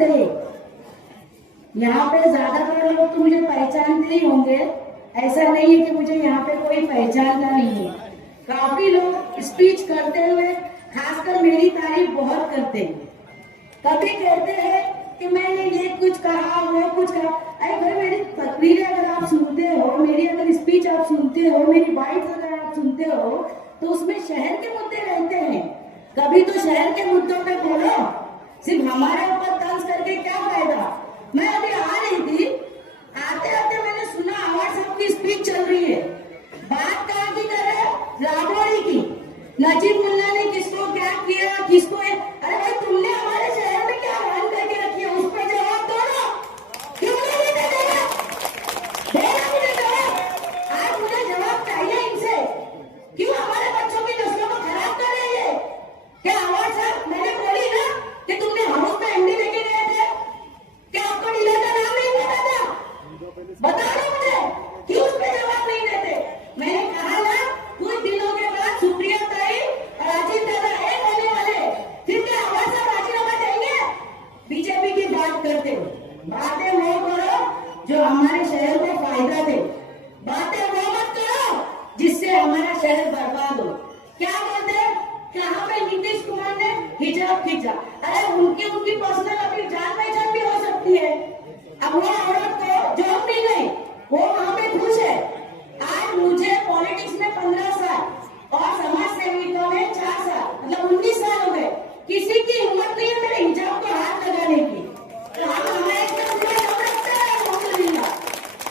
नमस्ते। यहाँ पे ज्यादातर लोग तो मुझे पहचानते ही होंगे, ऐसा नहीं है कि मुझे यहाँ पे कोई पहचानता नहीं है। काफी लोग स्पीच करते हुए खासकर मेरी तारीफ बहुत करते हैं। कभी कहते हैं कि मैंने ये कुछ कहा, वो कुछ कहा। अरे भाई, मेरी तकरीरें अगर आप सुनते हो, मेरी अगर स्पीच आप सुनते हो, मेरी बाइट्स अगर आप सुनते हो, तो उसमें शहर के मुद्दे रहते हैं। कभी तो शहर के मुद्दों पे बोलो, सिर्फ हमारे ऊपर तंज करके क्या फायदा। मैं अभी आ रही थी, आते आते मैंने सुना आवाज साहब की स्पीच चल रही है। बात कहाँ की कर रहे, राबड़ी की। नजीब मुल्ला ने किसको क्या किया, किसको अरे भाई, तुमने हमारे शहर में क्या हाल करके रखी है, उस पर जवाब दो ना। क्यों नहीं देते जवाब? देना मुझे जवाब। आज मुझे जवाब चाहिए इनसे। क्यों हमारे बच्चों की नस्लों को खराब कर रही है? क्या आवाज साहब, मैंने बोली ना कि तुमने हाउस में एमडी लेके गए थे, क्या आपको डीलर का नाम नहीं पता था? बता दो मुझे, क्यों उस पर जवाब नहीं देते? मैंने कहा ना, कुछ दिनों के बाद सुप्रिया ताई और अजीत दादा एक होने वाले, फिर क्या आवाज साहब राजीनामा देंगे? बीजेपी की बात करते हो, बातें वो करो जो हमारे शहर को फायदा दे। बातें वो मत करो जिससे हमारा शहर बर्बाद हो। क्या बोलते हैं, कहाँ पे नीतीश कुमार ने हिजाब खींचा। अरे उनकी पर्सनल अपनी जान पहचान भी हो सकती है। अब वो औरत को जॉब मिल गई, वो वहां पे खुश है। आज मुझे पॉलिटिक्स में 15 साल और समाज सेविकों में 4 साल, मतलब 19 साल हो गए। किसी की हिम्मत नहीं है मेरे हिजाब को हाथ लगाने की। तो हम हमारे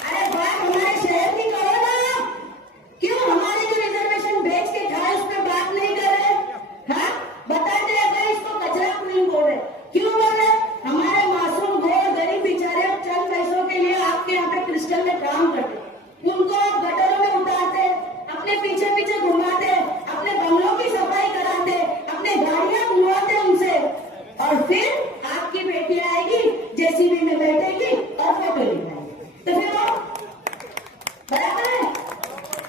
अरे बात हमारे शहर की करो ना। क्यों हमारे जो रिजर्वेशन बेच के खाए उस पर बात नहीं कर रहे? हाँ, बताते हैं इसको कचरा नहीं बोल रहे। क्यों बोल रहे? हमारे मासूम गोर गरीब बेचारे चंद पैसों के लिए आपके यहाँ पे क्रिस्टल में काम करते, उनको आप गटरों में उतारते, अपने पीछे पीछे घुमाते, अपने बंगलों की सफाई कराते, अपने गाड़ियां घुमाते उनसे, और फिर आपकी बेटी आएगी जेसीबी में बैठेगी और फोटो लेगी। तो फिर वो बराबर है।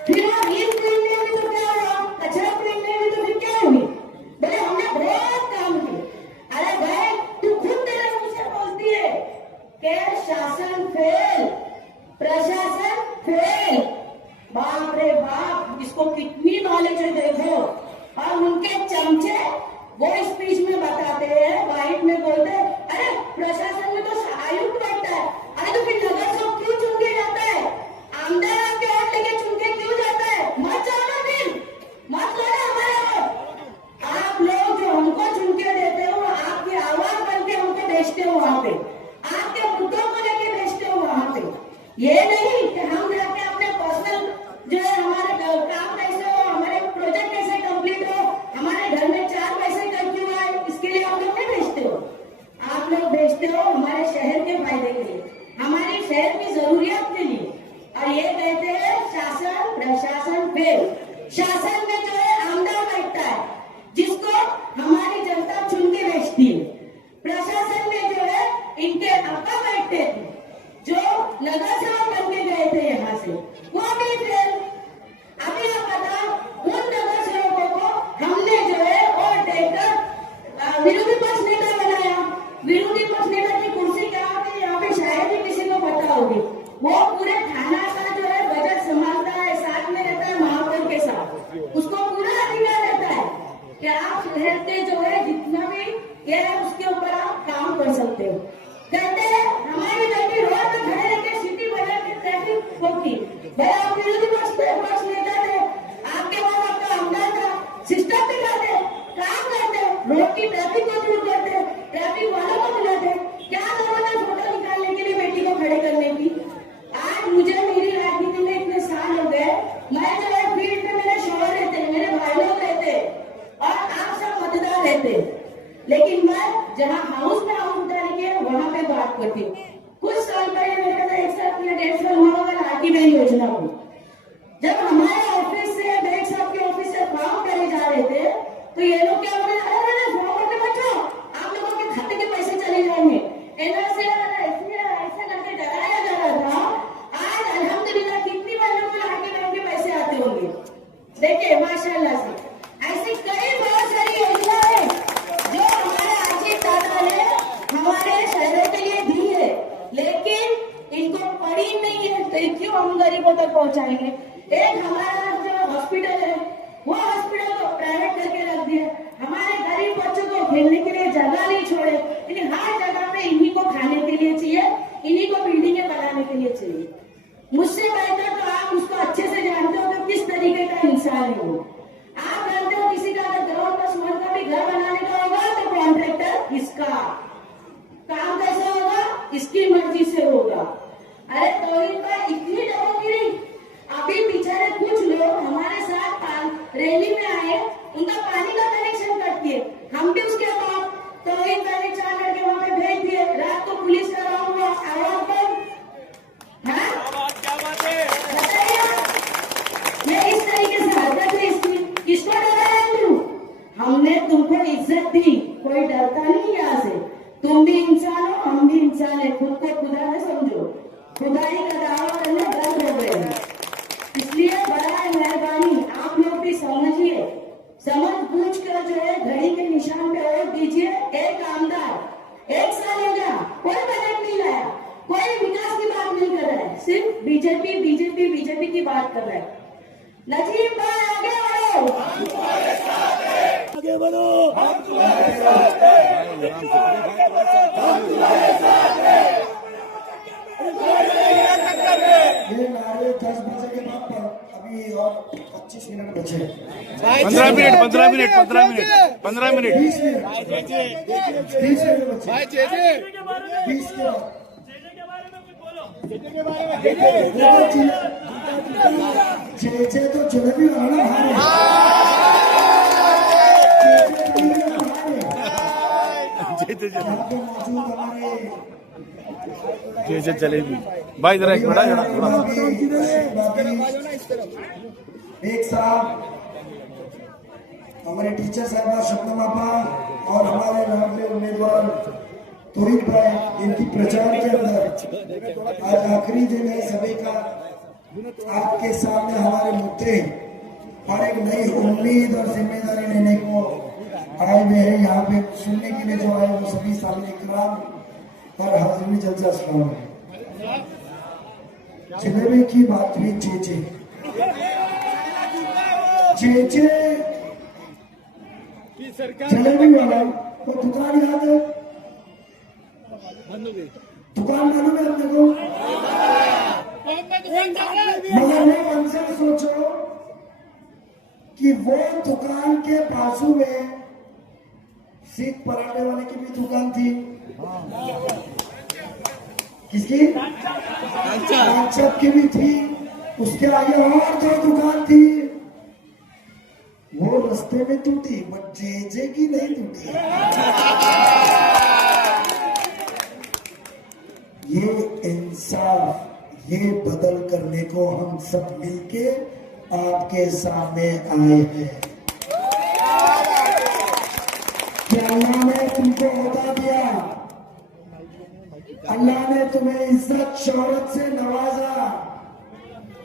फिर वो ईद खरीदने में तो क्या हुआ, कचरा खरीदने में तो फिर क्या हुई? बोले हमने बहुत काम किए। अरे भाई, तू खुद तेरे मुंह से बोलती है कि शासन फेल, प्रशासन फेल। बाप रे बाप, इसको कितनी नॉलेज है देखो। और उनके चमचे वो स्पीच में बताते हैं, वाइट में बोलते हैं, अरे प्रशासन में तो आयुक्त बैठता है। अरे तो फिर नगर से क्यों चुन के जाता है? आमदार आपके वोट लेके चुन के क्यों जाता है? मत जाओ ना, फिर मत लो ना हमारे वोट। आप लोग जो हमको चुन के देते हो, आपकी आवाज बन के हमको भेजते हो वहां पे, आपके मुद्दों को लेके भेजते हो वहां पे। ये नहीं कि हम जाके अपने पर्सनल जो है हमारे काम कैसे हो, हमारे प्रोजेक्ट कैसे कंप्लीट हो, हमारे घर में 4 पैसे कर क्यों आए, इसके लिए आप लोग नहीं भेजते हो। आप लोग भेजते हो हमारे शहर के फायदे के लिए, हमारे शहर की जरूरियात के लिए। और ये कहते हैं शासन प्रशासन फेल। शासन में जो है आमदार बैठता है, जिसको हमारी जनता चुन के भेजती है। प्रशासन में जो है इनके अब्बा बैठते थे, जो नगर सेवक बन के गए थे यहाँ से, वो भी फेल। अभी आप बताओ, उन नगर सेवकों को हमने जो है और देकर विरोधी पक्ष नेता बनाया। विरोधी पक्ष नेता की कुर्सी क्या होती है यहाँ पे शायद ही किसी को पता होगी। वो पूरे थाना का जो है बजट संभालता है, साथ में रहता है महापौर के साथ, उसको पूरा अधिकार रहता है कि आप शहर के जो है जितना भी ये है उसके ऊपर आप काम कर सकते हो। कहते हैं हमारी बेटी रोड पर खड़े रहकर सीटी बजा के ट्रैफिक रोकती। भाई आप विरोधी पक्ष नेता थे, आपके बाद आपका आमदार था, सिस्टम भी करते, काम करते, रोड की ट्रैफिक को दूर करते, ट्रैफिक वालों को बुलाते। क्या जरूरत है फोटो निकालने के लिए बेटी को खड़े करने की? आज मुझे मेरी राजनीति में इतने साल हो गए, मैं जो है फील्ड में मेरे शोहर रहते, मेरे भाई लोग रहते और आप सब मतदार रहते, लेकिन मैं जहाँ हाउस में हाउस उतारी के वहां पे बात करती हूँ। कुछ साल पहले मेरे पास 1 साल या 1.5 साल हुआ होगा लाठी बहन योजना को, जब हमारे ऑफिस से बेग साहब के ऑफिस से फॉर्म करे जा रहे थे, तो ये लोग क्या बोले, अरे फॉर्म भरने बच्चों, आप लोगों के खाते के पैसे चले जाएंगे, ऐसे करके डराया जा रहा था। आज अल्हम्दुलिल्लाह कितनी बहनों को लाठी बहन के पैसे आते होंगे। देखिए माशाल्लाह से ऐसी कई बहुत सारी योजना है जो हमारे अजीत दादा ने हमारे शहर गरीबों तक पहुंचाएंगे। एक हमारा जो हॉस्पिटल है वो हॉस्पिटल को प्राइवेट करके रख दिया। हमारे गरीब बच्चों को खेलने के लिए जगह नहीं छोड़े, लेकिन हर जगह पे इन्हीं को खाने के लिए चाहिए, इन्हीं को बिल्डिंगें बनाने के लिए चाहिए। मुझसे बेहतर तो आप उसको अच्छे से जानते हो कि किस तरीके का इंसान है वो। आप जानते हो किसी का अगर ग्राउंड पर सीमेंट का भी घर बनाने का होगा तो कॉन्ट्रैक्टर इसका काम कैसे होगा, इसकी मर्जी से होगा। अरे तौहीद भाई इतनी डरोगिरी, अभी बेचारे कुछ लोग हमारे साथ रैली में आए, उनका पानी का कनेक्शन कट दिए, हम भी उसके बाद तौहीद भाई ने 4 लड़के वहां पे भेज दिए, रात को पुलिस का राउंड हुआ, आवाज बंद। ये इस तरीके से हरकत है इसकी, किसको डराया तू? हमने तुमको इज्जत दी, कोई डरता नहीं यहाँ से। तुम भी इंसान हो, हम भी इंसान है, खुद को खुदा न समझो, खुदाई का दावा करने बंद हो गए हैं। इसलिए बड़ा मेहरबानी आप लोग भी समझिए, समझ पूछ कर जो है घड़ी के निशान पे वोट दीजिए। एक आमदार 1 साल हो गया, कोई बजट नहीं लाया, कोई विकास की बात नहीं कर रहा है, सिर्फ बीजेपी बीजेपी बीजेपी की बात कर रहा है। नजीब भाई आगे बढ़ो, आगे बढ़ो, हम तुम्हारे साथ हैं, ये नारे 10 बजे के बाद अभी और 25 मिनट बचे, 15 minute 15 minute 15 minute 15 minute 20 minute बचे, 20 के बाद चेचे तो जलेबी वाला मौजूद हमारे जैसे चलेगी भाई जरा एक बड़ा एक साहब हमारे टीचर साहब शबनम आपा और हमारे रामदेव उम्मीदवार तौहीद भाई, इनकी प्रचार के अंदर आज आखिरी दिन है सभी का। आपके सामने हमारे मुद्दे और एक नई उम्मीद और जिम्मेदारी लेने को आए हुए हैं। यहाँ पे सुनने के लिए जो आए वो सभी सामने इकराम और हाजिरी जलसा सलाम है। जलेबी की बात हुई चेचे चेचे जलेबी वाला वो दुकान याद है, दुकान मालूम है अपने को, मगर वो मन से सोचो कि वो दुकान के बाजू में सीख पराठे वाले की भी दुकान थी। किसकी? कांचप की भी थी, उसके आगे और 2 दुकान थी। वो रास्ते में टूटी, बट जेजे की नहीं टूटी। ये इंसाफ, ये बदल करने को हम सब मिलके आपके सामने आए हैं। कि अल्लाह ने तुमको बता दिया, अल्लाह ने तुम्हें इज्जत शौहरत से नवाजा।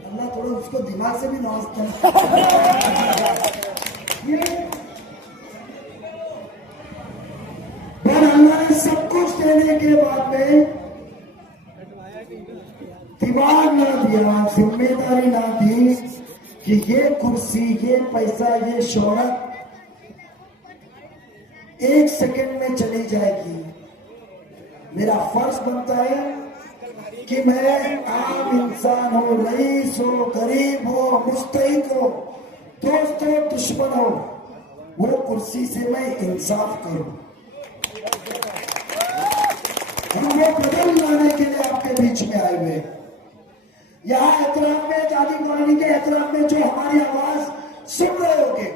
अल्लाह थोड़ा उसको दिमाग से भी नवाजता है। पर अल्लाह ने सब कुछ देने के बाद में दिमाग ना दिया, जिम्मेदारी ना दी कि ये कुर्सी, ये पैसा, ये शौहरत 1 सेकंड में चली जाएगी। मेरा फर्ज बनता है कि मैं आम इंसान हो, रईस हो, गरीब हो, मुस्तहिक हो, दोस्त हो, दुश्मन हो, वो कुर्सी से मैं इंसाफ करूं। हम वो बदल लाने के लिए आपके बीच में आए हुए। यहाँ एहतराम में, जादी कॉलोनी के एहतराम में जो हमारी आवाज सुन रहे होंगे,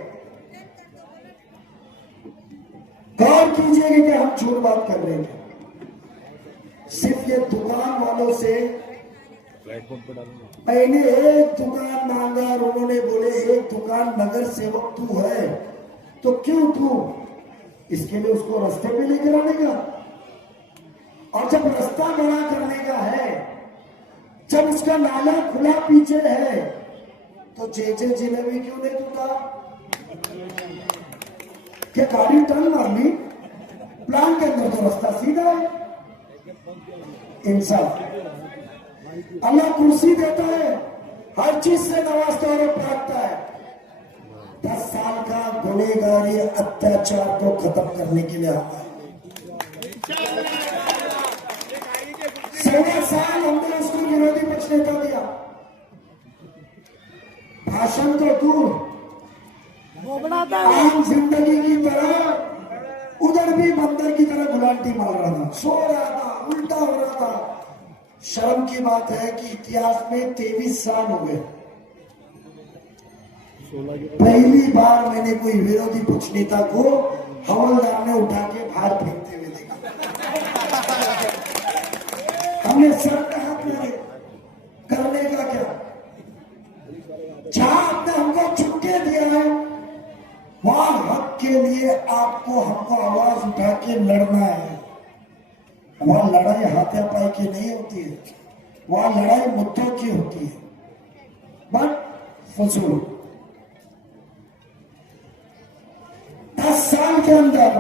गौर कीजिएगा कि हम झूठ बात कर रहे थे। सिर्फ ये दुकान वालों से मैंने एक दुकान मांगा और उन्होंने बोले एक दुकान नगर सेवक तू है तो क्यों तू, इसके लिए उसको रास्ते पे लेकर आने का, और जब रास्ता बड़ा करने का है, जब उसका नाला खुला पीछे है, तो जेजे जिलेबी क्यों नहीं टूटा? क्या गाड़ी टर्न मार ली? प्लान के अंदर तो रास्ता सीधा है। इंसाफ, अल्लाह कुर्सी देता है, हर चीज से नवाजता और पढ़ता है। 10 साल का गुनहगारी अत्याचार को खत्म करने के लिए आता है। 16 साल हमने उसको विरोधी पक्ष नेता दिया। भाषण तो दूर, आम जिंदगी की तरह उधर भी बंदर की तरह गुलाटी मार रहा था, सो रहा था, उल्टा हो रहा था। शर्म की बात है कि इतिहास में 23 साल हो गए, पहली बार मैंने कोई विरोधी पक्ष नेता को हवलदार ने उठा के बाहर फेंकते हुए देखा। हमने सर का हाथ मारे, करने का क्या? जहां आपने हमको छुट्टी दिया है वहां हक के लिए आपको हमको आवाज उठा के लड़ना है। वहां लड़ाई हाथापाई की नहीं होती है, वहां लड़ाई मुद्दों की होती है। बट फजूल 10 साल के अंदर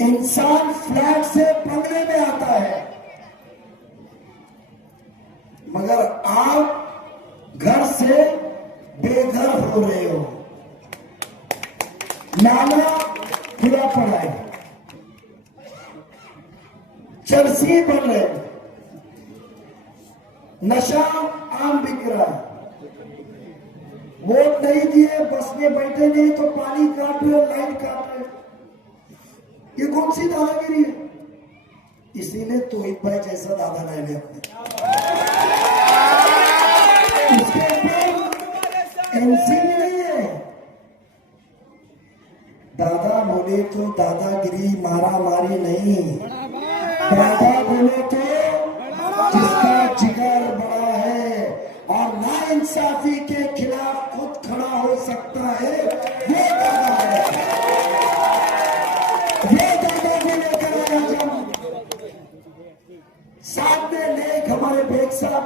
इंसान फ्लैट से बंगले में आता है, मगर आप घर से बेघर हो रहे हो। नाला खुला पड़ा है, चरसी बन रहे, नशा आम बिक रहा है, वोट नहीं दिए, बस में बैठे नहीं तो पानी काट रहे, लाइट काट रहे। ये कौन सी दादागिरी है? इसीलिए तोहिद भाई जैसा दादा लाए ले अपने। उसके ऊपर एनसी भी नहीं है। दादा बोले तो दादागिरी मारा मारी नहीं, दादा बोले तो जिसका जिगर बड़ा है और नाइंसाफी के खिलाफ खुद खड़ा हो सकता है, वो दादा है। ये दादा को लेकर आया जब साथ में नेक हमारे बेग साहब,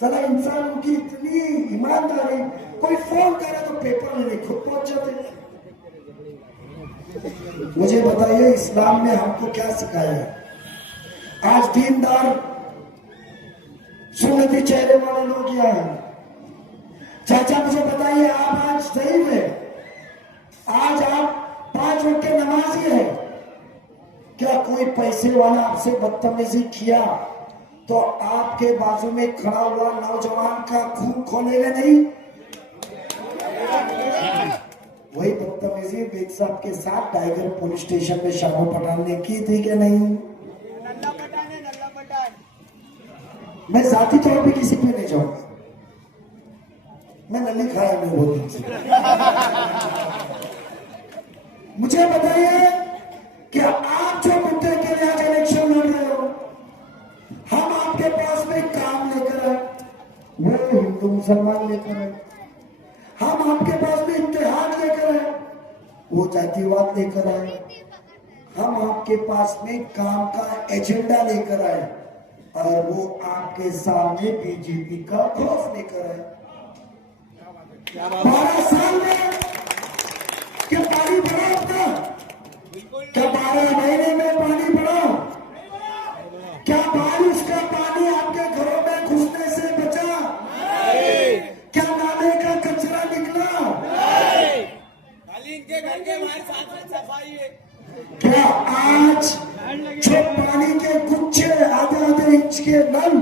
साला इंसान की इतनी ईमानदारी, कोई फोन करे तो पेपर लेने खुद पहुंच जाते। मुझे बताइए इस्लाम में हमको क्या सिखाया है? आज दीनदार सुन्नती चेहरे वाले लोग यहाँ हैं। चाचा मुझे बताइए, आप आज सही में आज आप 5 वक्त के नमाजी है, क्या कोई पैसे वाला आपसे बदतमीजी किया तो आपके बाजू में खड़ा हुआ नौजवान का खून खोलेगा नहीं? वही बदतमीजी बेग साहब के साथ टाइगर पुलिस स्टेशन में शाहू पठान ने की थी क्या नहीं? मैं जाती तौर पे किसी पे नहीं जाऊंगा, मैं नली खाया मैं बहुत दिन से। मुझे बताइए कि आप जो मुद्दे के लिए आज इलेक्शन लड़ रहे हो, हम आपके पास में काम लेकर आए, वो हिंदू मुसलमान लेकर आए। हम आपके पास में इत्तेहाद लेकर आए, वो जातिवाद लेकर आए। हम आपके पास में काम का एजेंडा लेकर आए और वो आपके सामने बीजेपी का खौफ लेकर आए। 12 साल में क्या पानी बढ़ा अपना? क्या 12 महीने में पानी बढ़ा? क्या बारिश का पानी आपके घरों में घुसने से बचा? क्या नाले का कचरा निकला? इनके घर के बाहर साफ सफाई है। क्या आज जो पानी के गुच्छे आधे इंच के नल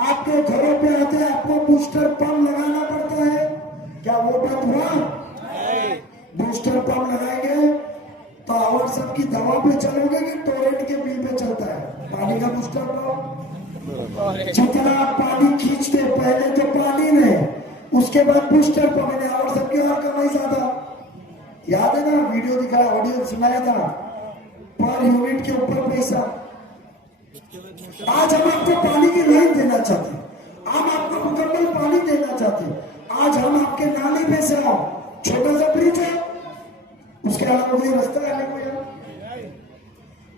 आपके घरों पे आते हैं, आपको बूस्टर पंप लगाना पड़ता है? क्या वो बंद हुआ? बूस्टर पंप लगाएंगे तो और सबकी दवा पे चलोगे कि टोरेंट के बिल पे चलता है पानी का बूस्टर पंप? जितना आप पानी खींचते पहले तो पानी में, उसके बाद बूस्टर पंप में, और सबकी और कमाई ज्यादा। याद है ना, वीडियो दिखाया, ऑडियो सुनाया था, पर यूनिट के ऊपर पैसा। आज हम आपको पानी की लाइन देना चाहते, हम आपको मुकम्मल पानी देना चाहते। आज हम आपके नाले पे से आओ, छोटा सा ब्रिज है, उसके अलावा कोई रास्ता है?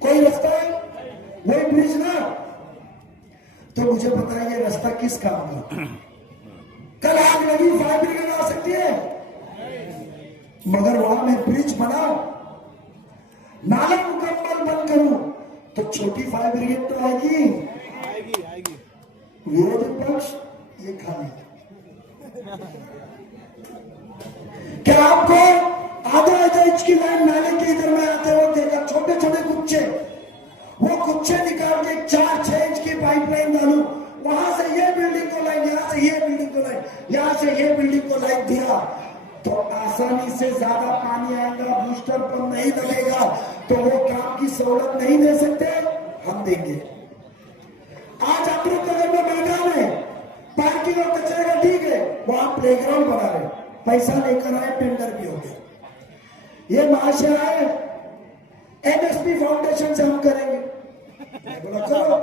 कोई रास्ता है? वही ब्रिज ना। तो मुझे बताइए रास्ता किस काम का? कल आग लगी, फायर ब्रिगेड आ सकती है, मगर वहां में ब्रिज बनाओ, नाला मुकम्मल बंद करूं तो छोटी फायर ब्रिगेड तो आएगी। विरोधी पक्ष ये खाली। क्या आपको आधा इंच की लाइन नाले के इधर में आते वक्त देखा? छोटे छोटे गुच्छे, वो गुच्छे निकाल के 4-6 इंच की पाइपलाइन डालू, वहां से ये बिल्डिंग को लाइन, यहां से ये बिल्डिंग को लाइन, यहां से ये बिल्डिंग को लाइन दिया तो आसानी से ज्यादा पानी आएगा, बूस्टर पंप नहीं लगेगा, तो वो काम की सहूलत नहीं दे सकते, हम देंगे। आज अमृतनगर में मैदान है, पार्किंग और कचरे का ठीक है, वहां प्लेग्राउंड बना रहे, पैसा लेकर आए, टेंडर भी हो गया। ये महाशय आए, एमएसपी फाउंडेशन से हम करेंगे। मैं बोला चलो,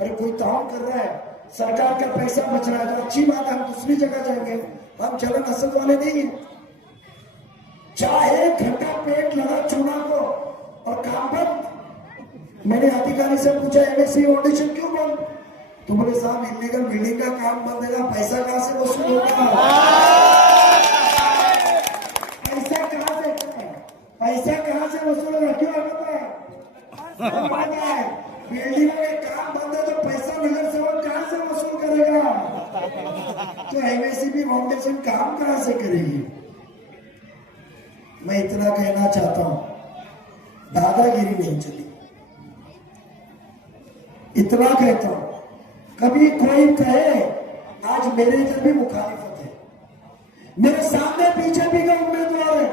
अरे कोई ताउन कर रहा है, सरकार का पैसा बच रहा है तो अच्छी बात है, हम दूसरी जगह जाएंगे, हम चलन असल वाले नहीं है। चाहे घंटा पेट लगा चूना को और काम बंद। मैंने अधिकारी से पूछा एमएसपी फाउंडेशन क्यों बंद? तो बोले साहब इलीगल बिल्डिंग का काम बंद है, पैसा कहां से वसूल होगा? पैसा कहां से वसूल होगा? क्यों है बिल्डिंग में काम बंद है तो पैसा नगर सेवक कहां से वसूल करेगा? तो एमएसपी फाउंडेशन काम कहां से करेगी? मैं इतना कहना चाहता हूं, दादागिरी नहीं चली। इतना कहता हूं, कभी कोई कहे आज मेरे इधर भी मुखालिफत है, मेरे सामने बीजेपी का उम्मीदवार है,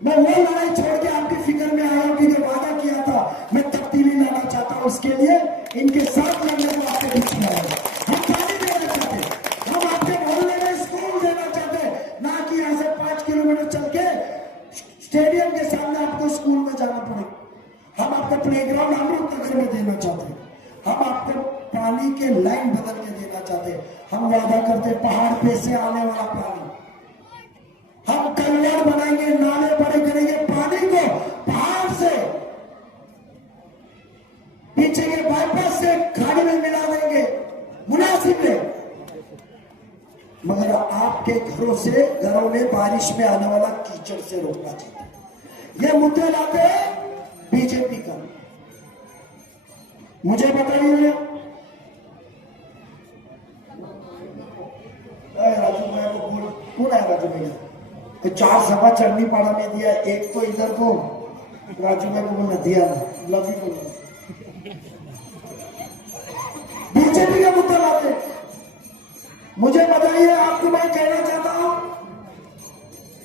मैं वो लड़ाई छोड़ के आपकी फिक्र में आया हूं कि जो वादा किया था मैं तब्दीली लाना चाहता हूं, उसके लिए इनके साथ लड़ने को आपके बीच में आया। हम पानी देना चाहते, हम आपके मोहल्ले में स्कूल देना चाहते, ना कि यहां से 5 किलोमीटर चल के स्टेडियम के सामने आपको स्कूल में जाना पड़े। हम आपका प्लेग्राउंड अमृतनगर में देना चाहते, हम आपको पानी के लाइन बदल के देना चाहते। हम वादा करते पहाड़ पे से आने वाला पानी, हम कल्याण बनाएंगे, नाले बड़े करेंगे, पानी को पहाड़ से पीछे के बाईपास से खाड़ी में मिला देंगे मुनासिब में। मगर आपके घरों में बारिश में आने वाला कीचड़ से रोकना चाहिए। ये मुद्दे लाते हैं बीजेपी का। मुझे बताइए राजू भैया को बोल, कौन है राजू भैया? तो 4 सभा चढ़नी पाड़ा में दिया, एक तो इधर को राजू भैया को बोलना दिया ना, लवी को बीजेपी का मुद्दा लाते। मुझे बताइए, आपको मैं कहना चाहता हूं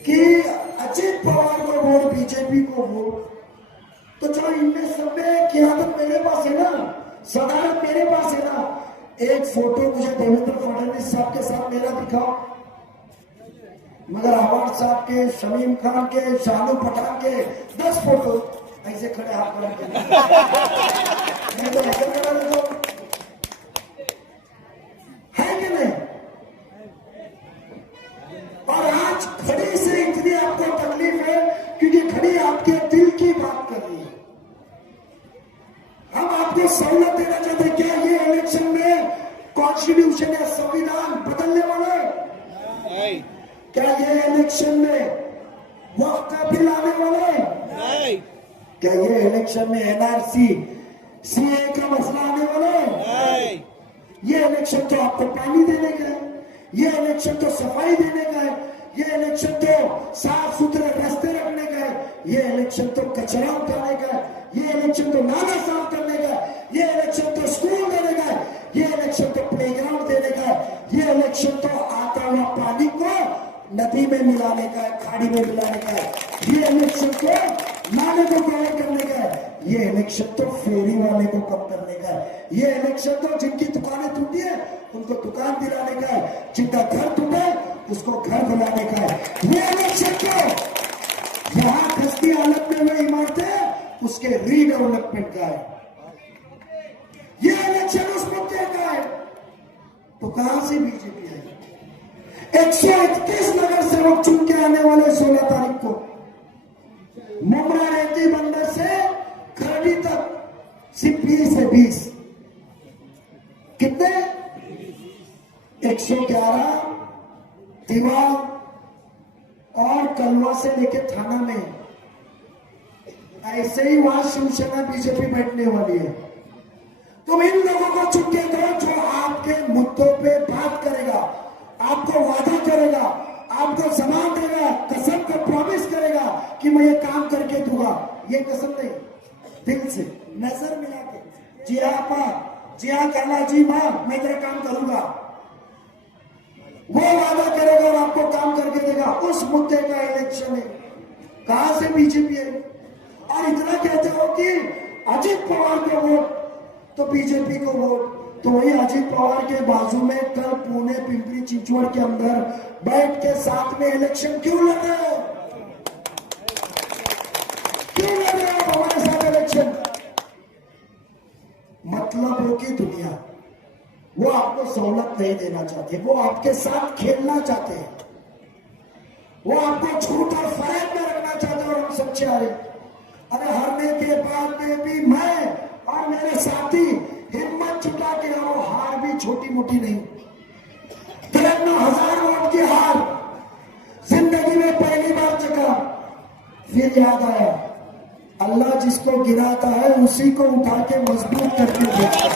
कि अजित पवार को वोट, बीजेपी को वोट, तो चलो इनमें सब में क़यादत मेरे पास है ना, सदारत मेरे पास है ना। एक फोटो मुझे देवेंद्र फडणवीस साहब के साथ मेरा दिखाओ, मगर अवार्ड साहब के, शमीम खान के, शाहरुख पठान के 10 फोटो ऐसे खड़े हाथ पर तो ऐसे करा दो, है कि नहीं? और आज खड़ी से इतनी आपको तकलीफ है क्योंकि खड़ी आपके दिल की बात कर रही है। हम आपको सहूलत देना चाहते हैं। क्या ये इलेक्शन में कॉन्स्टिट्यूशन या संविधान बदलने वाला है? क्या ये इलेक्शन में वक्त का बिल आने वाला है? क्या ये इलेक्शन में एनआरसी, सीए का मसला आने वाला है? ये इलेक्शन तो आपको पानी देने का है, ये इलेक्शन तो सफाई देने का है, ये इलेक्शन तो साफ सुथरे रास्ते रखने का है, ये इलेक्शन तो कचरा उठाने का है, ये इलेक्शन तो नाला साफ करने का है, ये इलेक्शन तो स्कूल देने का है, ये इलेक्शन तो प्लेग्राउंड देने का है, ये इलेक्शन तो आता हुआ पानी को नदी में मिलाने का है, खाड़ी में मिलाने का है, ये इलेक्शन तो नाले को कवर करने का है, ये इलेक्शन तो फेरी वाले को कम करने का है, ये इलेक्शन तो जिनकी दुकानें टूटी है उनको दुकान दिलाने का है, जिनका घर टूटा है उसको घर बनाने का है, ये इलेक्शन तो जहां खस्ती हालत में हुए इमारतें उसके रीडेवलपमेंट का है, ये इलेक्शन उस मुद्दे का है। तो कहां से बीजेपी आई? 131 नगर सेवक चुन के आने वाले 16 तारीख को मुमरा रेती बंदर से खरड़ी तक सिर्फ 20 से 20 कितने 111 दीवार और कलवा से लेके थाना में, ऐसे ही वहां शिवसेना बीजेपी बैठने वाली है। तुम इन लोगों को चुनके दो जो आपके मुद्दों पे बात करेगा, आपको वादा करेगा, आपको सामान देगा, कसम को प्रॉमिस करेगा कि मैं ये काम करके दूंगा। ये कसम नहीं, दिल से नजर मिला के, जी हाँ आपा, जी हाँ कहना, जी मां मैं तेरा काम करूंगा, वो वादा करेगा और आपको काम करके देगा। उस मुद्दे का इलेक्शन है। कहां से बीजेपी है? और इतना कहते हो कि अजित पवार को वोट तो बीजेपी को वोट, तो वही अजित पवार के बाजू में कल पुणे पिंपरी चिंचवड़ के अंदर बैठ के साथ में इलेक्शन क्यों लड़ रहे हो? क्यों लड़ रहे हो हमारे साथ इलेक्शन? मतलबों की दुनिया, वो आपको सहूलत नहीं देना चाहते, वो आपके साथ खेलना चाहते हैं, वो आपको झूठ और फरेब में रखना चाहते हैं और हम सच्चे आ रहे। अरे हारने के बाद में भी मैं और मेरे साथी हिम्मत जुटा के आओ, हार भी छोटी मोटी नहीं। 53,000 वोट की हार जिंदगी में पहली बार चखा। फिर याद आया, अल्लाह जिसको गिराता है उसी को उठा के मजबूत करके देता है।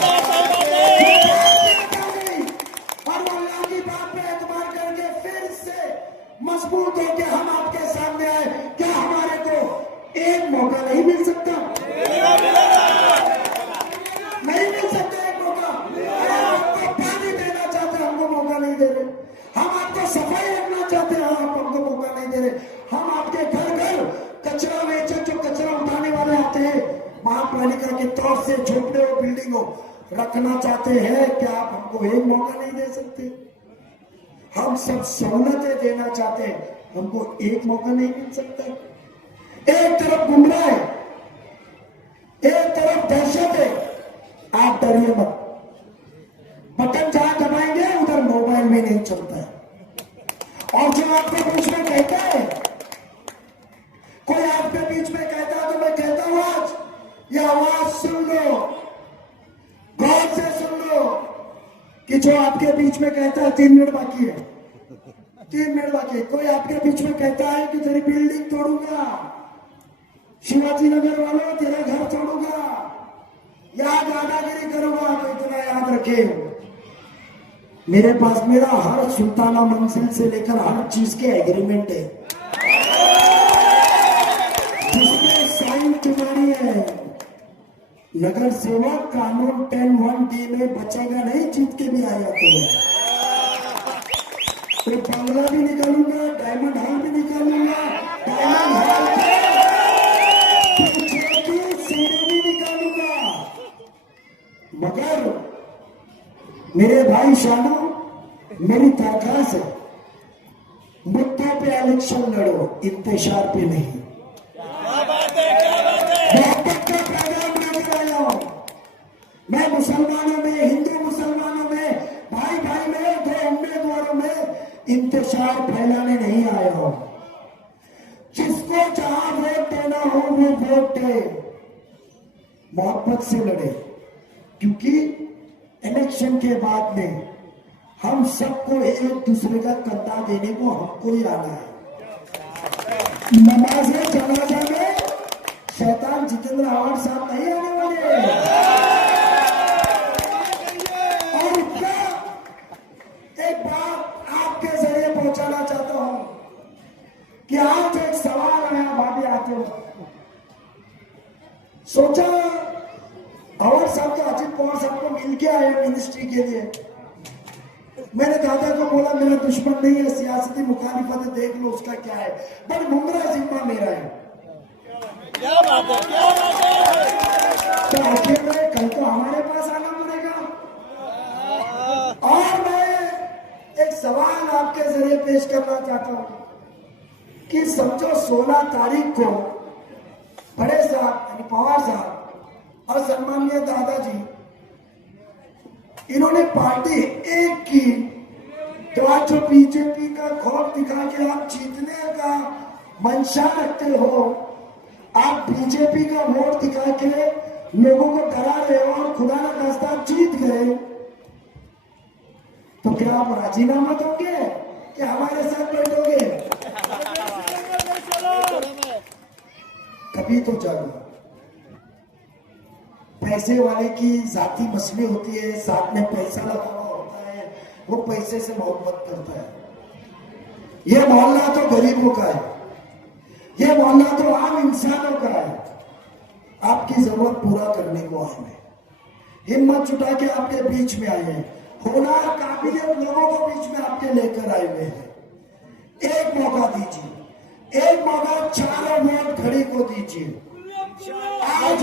और अल्लाह की बात पे एतबार करके फिर से मजबूत होकर हम आपके सामने आए। क्या हमारे को एक मौका नहीं मिल सकता? नहीं मिल सकता एक मौका? आपको पानी देना चाहते हैं, हमको मौका नहीं दे रहे। हम आपको सफाई रखना चाहते हैं, आप हमको मौका नहीं दे रहे। हम आपके घर घर कचरा बेचे, जो कचरा उठाने वाले आते हैं, महापालिका की तरफ से झोपड़े और बिल्डिंग हो रखना चाहते हैं, क्या आप हमको एक मौका नहीं दे सकते? हम सब सहूलतें देना चाहते हैं, हमको एक मौका नहीं मिल सकता? एक तरफ गुमराह है, एक तरफ दहशत है। आप डरिए मत, बटन जहां दबाएंगे उधर मोबाइल में नहीं चलता है। और जो आपके बीच में कहता है, कोई आपके बीच में कहता है तो मैं कहता हूं आज ये आवाज सुन लो, गौर से सुन लो कि जो आपके बीच में कहता है 3 मिनट बाकी है, 3 मिनट बाकी है। कोई आपके बीच में कहता है कि तेरी बिल्डिंग तोड़ूंगा, शिवाजी नगर वालों तेरा घर तोड़ूंगा या दादागिरी करूंगा, तो इतना याद रखे, मेरे पास मेरा हर सुल्ताना मंजिल से लेकर हर चीज के एग्रीमेंट है जिसमें साइन तुम्हारी है। नगर सेवक कानून 10(1)D में बचेगा नहीं, जीत के भी आया तो बंगला भी निकालूंगा, डायमंड हॉल भी निकालूंगा, डायमंड हॉल सीढ़ी भी निकालूंगा। मगर मेरे भाई शानू, मेरी दरखास्त है, मुद्दों पे इलेक्शन लड़ो, इंतजार पे नहीं। मोहब्बत का पैगाम लेकर आया हूं मैं। मुसलमानों में, हिंदू मुसलमानों में, भाई भाई में, दो उम्मीदवारों में इंतजार फैलाने नहीं आया हूं। जिसको जहां वोट देना हो वो वोट दे, मोहब्बत से लड़े, क्योंकि इलेक्शन के बाद में हम सबको एक दूसरे का कंधा देने को हमको ही आना है। नमाज़े जनाजा में शैतान जितेंद्र आवाज साहब नहीं आने वाले। और क्या एक बात आपके जरिए पहुंचाना चाहता हूं कि आज एक सवाल आया, भाभी आते हो, सोचा अवर साहब तो अजित पवार साहब को मिलके आए मिनिस्ट्री के लिए। मैंने दादा को बोला मेरा दुश्मन नहीं है, सियासती मुखालिफत है, देख लो उसका क्या है, बट मुमरा जिम्मा मेरा है। क्या बात है, क्या बात है। तो आखिर में कल तो हमारे पास आना पड़ेगा। और मैं एक सवाल आपके जरिए पेश करना चाहता हूं कि समझो 16 तारीख को बड़े साहब यानी पवार साहब और सम्मानीय दादाजी, इन्होंने पार्टी एक की, तो आज जो बीजेपी का खौफ दिखा के आप जीतने का मंशा रखते हो, आप बीजेपी का वोट दिखा के लोगों को डरा रहे हो और खुदा ना खास्ता आप जीत गए, तो क्या आप राजीनामा दोगे कि हमारे साथ बैठोगे? कभी तो चलो पैसे वाले की जाती मसले होती है, साथ में पैसा लगा हुआ होता है, वो पैसे से मोहब्बत करता है। ये मोहल्ला तो गरीबों का है, ये मोहल्ला तो आम इंसानों का है। आपकी जरूरत पूरा करने को आए हैं, हिम्मत जुटा के आपके बीच में आए हैं, होनहार काबिलियत लोगों को बीच में आपके लेकर आए हुए हैं। एक मौका दीजिए, एक मौका चारों वोट खड़ी को दीजिए। आज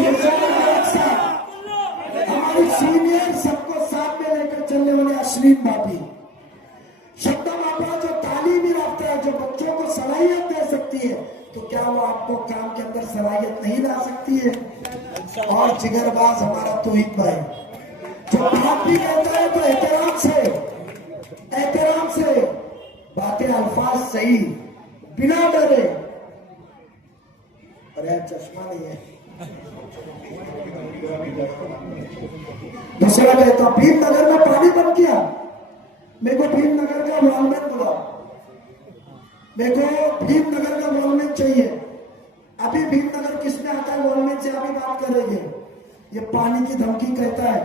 हमारी सीनियर सबको साथ में लेकर चलने वाले अश्लील भाभी शब्दा मापा जो तालीमी रखता है, जो बच्चों को सलाहियत दे सकती है, तो क्या वो आपको काम के अंदर सलाहियत नहीं ला सकती है? और जिगरबाज हमारा तौहीद भाई जो बात भी कहता है तो एहतराम से बातें, अल्फाज सही, बिना डरे। अरे चश्मा नहीं है। दूसरा कहता भीमनगर में पानी बंद किया, मेरे को भीमनगर का वॉलमैन बुलाओ, मेरे को भीमनगर का वॉलमैन चाहिए। अभी भीमनगर किसमें आता है वॉलमैन से अभी बात करेंगे। ये पानी की धमकी कहता है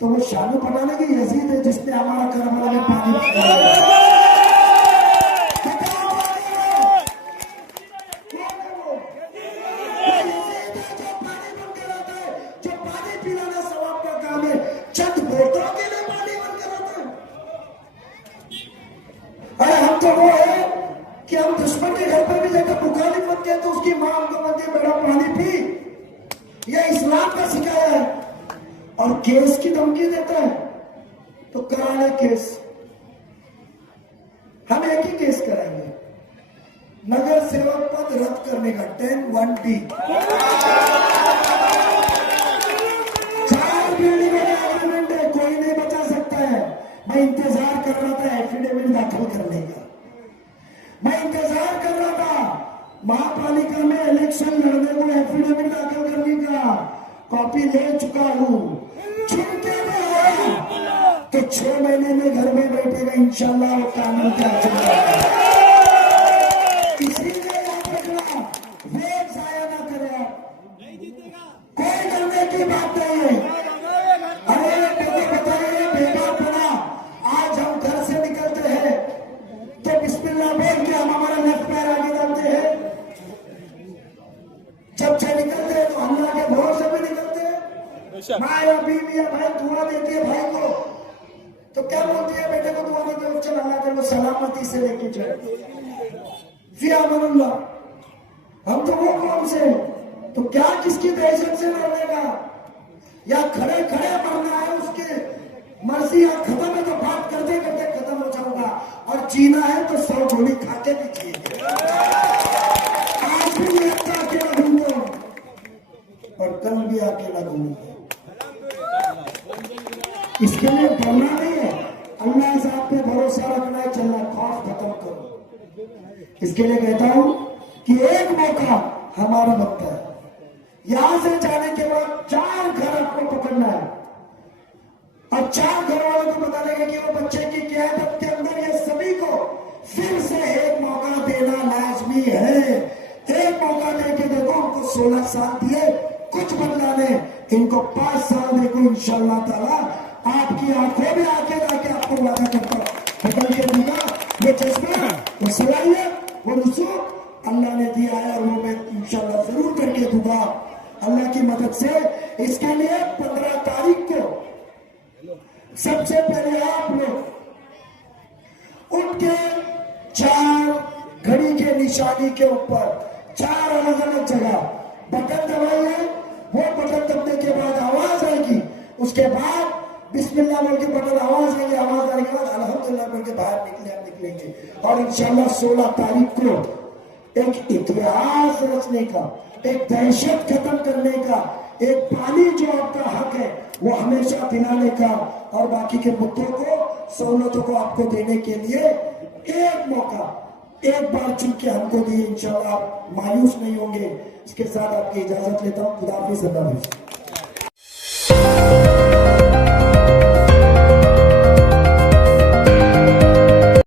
तो वो शानू बनाने की यजीद है जिसने हमारा करबला में पानी जो पानी पिलाना सवाब का काम है, चंद वोटों के लिए पानी बंद कराता है। अरे हम तो वो है कि हम दुश्मन के घर पर भी जाकर मुखालिफ बनते हैं तो उसकी मां हमको बनती है बेटा पानी पी। यह इस्लाम का सिखाया है। और केस की धमकी देता है तो करा ले केस, हम एक ही केस कराएंगे, नगर सेवक पद रद्द करने का 10(1)(d)। 4 बिल्डिंगों में एग्रीमेंट है, कोई नहीं बचा सकता है। मैं इंतजार कर रहा था एफिडेविट दाखिल करने का, मैं इंतजार कर रहा था महापालिका में इलेक्शन लड़ने को एफिडेविट दाखिल करने का, कॉपी ले चुका हूं। छुट्टी में आया तो 6 महीने में घर में बैठेगा इंशाल्लाह, वो कानून का इसीलिए याद रखना, वोट जाया ना करें, कोई डरने की बात नहीं है। अरे देखो बताइए बेबाक बना, आज हम घर से निकलते हैं तो बिस्मिल्लाह बोल के हम हमारा लेफ्ट पैर आगे डालते हैं, जब से निकलते हैं तो अल्लाह के भरोसे में निकलते हैं। माँ या बीवी या भाई दुआ देती है भाई को तो क्या बोलती है, बेटे को दुआ देते हो, चल अल्लाह तेरे को सलामती से लेके चले फिर अमनुल्लाह। हम तो वो कौन से, तो क्या किसकी दहशत से लड़ने का, या खड़े खड़े मरना है उसके मर्जी, या खत्म है तो बात करते करते खत्म हो जाऊंगा, और जीना है तो 100 गोली खाते भी चाहिए। आज भी लगता अकेला घूमूंगा और कल भी अकेला घूमूंगा। इसके लिए डरना नहीं है, अल्लाह साहब पे भरोसा रखना है, चलना, खौफ खत्म करो। इसके लिए कहता हूं कि एक मौका हमारा बनता है, यहां से जाने के बाद 4 घर आपको पकड़ना है, और 4 घर वालों को बताने का कि वो बच्चे की क़यादत के अंदर ये सभी को फिर से एक मौका देना लाजमी है। एक मौका देके देखो, उनको 16 साल दिए, कुछ बदला नहीं, इनको 5 साल देखो, इंशाअल्लाह ताला आपकी आंखों में आके जाके आपको वादा करता बदल के दूंगा। ये जज्बा, वो सलाहियत, वो रुसूख अल्लाह ने दिया है, और वो मैं इंशाअल्लाह जरूर करके दूंगा अल्लाह की मदद से। इसके लिए 15 तारीख को सबसे पहले आप लोग उठ के 4 घड़ी के निशानी के ऊपर 4 अलग अलग जगह बटन दबाइए। वो बटन दबने के बाद आवाज आएगी, उसके बाद बिस्मिल्लाह बोल के बटन आवाज आएगी, आवाज आने के बाद अल्हम्दुलिल्लाह बोल के बाहर निकलेंगे, और इंशाल्लाह 16 तारीख को एक इतिहास रचने का, एक दहशत खत्म करने का, एक पानी जो आपका हक है वो हमेशा दिलाने का, और बाकी के मुद्दों को, सहूलतों को आपको देने के लिए एक मौका, एक बार चुन के हमको दिए, इंशाल्लाह मायूस नहीं होंगे। इसके साथ आपकी इजाजत लेता हूँ। खुदा हाफिज़।